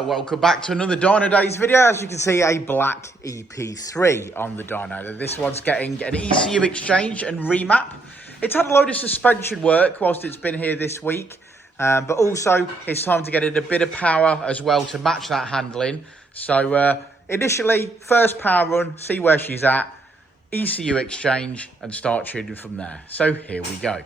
Well, welcome back to another Dynodaze video. As you can see, a black EP3 on the dyno. This one's getting an ECU exchange and remap. It's had a load of suspension work whilst it's been here this week, but also it's time to get it a bit of power as well to match that handling. So initially, first power run, see where she's at, ECU exchange and start tuning from there. So here we go.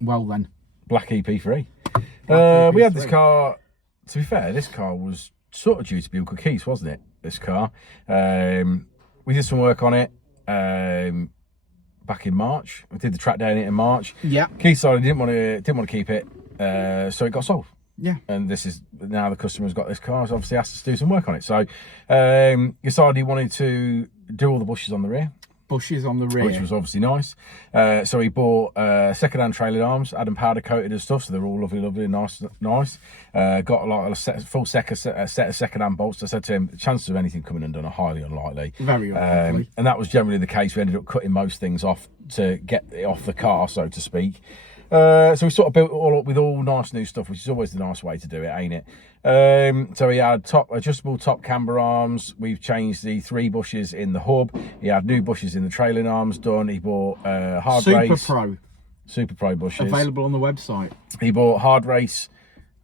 Well then, black EP3. We had this car, to be fair, this car was sort of due to be Uncle Keith's, wasn't it? This car. We did some work on it back in March. We did the track down in March. Yeah. Keith decided he didn't want to keep it, so it got sold. Yeah. And this is now the customer's got this car, so obviously asked us to do some work on it. So he decided he wanted to do all the bushes on the rear. bushes on the rear, which was obviously nice. So he bought second-hand trailing arms, had them powder coated and stuff, so they're all lovely, nice. Got a full set of second-hand bolts. I said to him, the chances of anything coming undone are highly unlikely. Very unlikely. And that was generally the case. We ended up cutting most things off to get it off the car, so to speak. So we sort of built it all up with all nice new stuff, which is always the nice way to do it, ain't it? So he had adjustable top camber arms. We've changed the 3 bushes in the hub. He had new bushes in the trailing arms done. He bought hard race Super Pro bushes available on the website. He bought hard race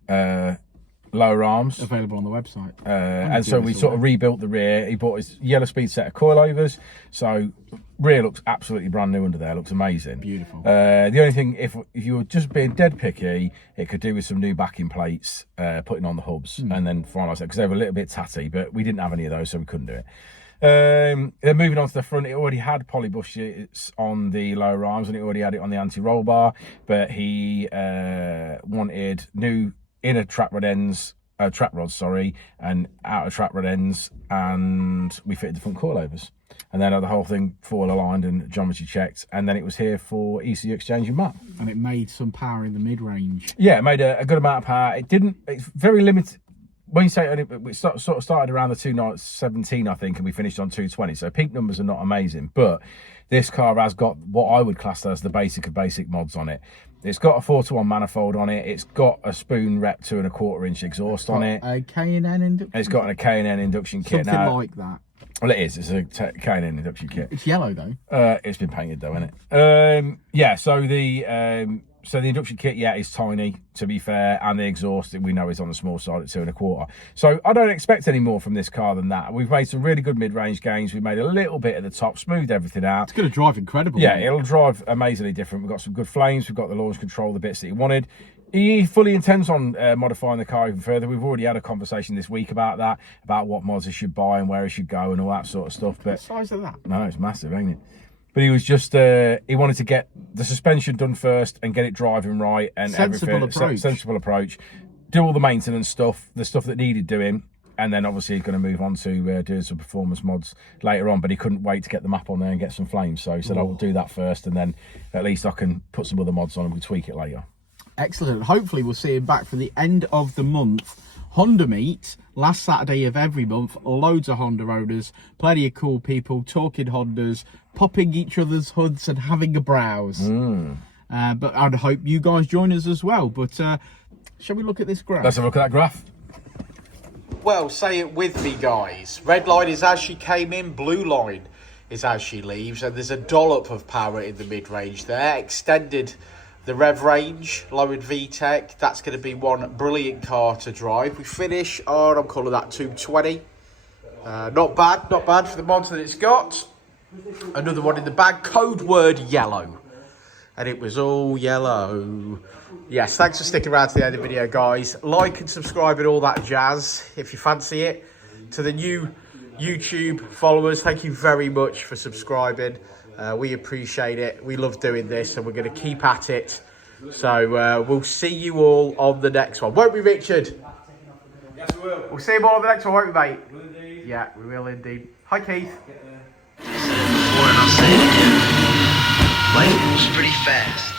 lower arms available on the website. And so we sort of rebuilt the rear. He bought his yellow speed set of coilovers, so rear looks absolutely brand new under there. Looks amazing, beautiful. The only thing, if you were just being dead picky, it could do with some new backing plates, putting on the hubs and then finalise it, because they were a little bit tatty, but we didn't have any of those, so we couldn't do it. Then moving on to the front, it already had poly bushes on the lower arms and it already had it on the anti-roll bar, but he wanted new inner trap rods, and outer trap rod ends, and we fitted the front coilovers, and then had the whole thing foil aligned and geometry checked, and then it was here for ECU exchange and map. And it made some power in the mid-range. Yeah, it made a good amount of power. It's very limited. When you say we sort of started around the 217, I think, and we finished on 220, so peak numbers are not amazing, but this car has got what I would class as the basic of basic mods on it. It's got a 4-to-1 manifold on it. It's got a spoon rep 2¼ inch exhaust on it. A K&N induction. It's got a K&N induction kit. Something like that. Well, it is. It's a K&N induction kit. It's yellow though. It's been painted though, isn't it? Yeah. So the induction kit, yeah, is tiny, to be fair, and the exhaust we know is on the small side at 2¼ inch. So I don't expect any more from this car than that. We've made some really good mid-range gains. We've made a little bit at the top, smoothed everything out. It's going to drive incredible. Yeah, it'll drive amazingly different. We've got some good flames. We've got the launch control, the bits that he wanted. He fully intends on modifying the car even further. We've already had a conversation this week about that, about what mods he should buy and where he should go and all that sort of stuff. But what size of that? No, it's massive, ain't it? But he was just, he wanted to get the suspension done first and get it driving right and sensible approach. Do all the maintenance stuff, the stuff that needed doing, and then obviously he's going to move on to doing some performance mods later on, but he couldn't wait to get the map on there and get some flames. So he said, I'll do that first, and then at least I can put some other mods on and we'll tweak it later. Excellent. Hopefully we'll see him back for the end of the month. Honda Meet, last Saturday of every month, loads of Honda owners, plenty of cool people talking Hondas, popping each other's hoods and having a browse. But I'd hope you guys join us as well. But shall we look at this graph? Let's have a look at that graph. Well, say it with me, guys. Red line is as she came in, blue line is as she leaves, and there's a dollop of power in the mid-range there. Extended the rev range, lowered VTEC. That's going to be one brilliant car to drive. We finish on, I'm calling that 220. Not bad for the mods that it's got. Another one in the bag, code word yellow. And it was all yellow. Yes, thanks for sticking around to the end of the video, guys. Like and subscribe and all that jazz if you fancy it. To the new YouTube followers, thank you very much for subscribing. We appreciate it. We love doing this and we're going to keep at it. So we'll see you all on the next one. Won't we, Richard? Yes, we will. We'll see you all on the next one, won't we, mate? Will indeed. Yeah, we will indeed. Hi, Keith. Before and I'll say it again. Life moves pretty fast.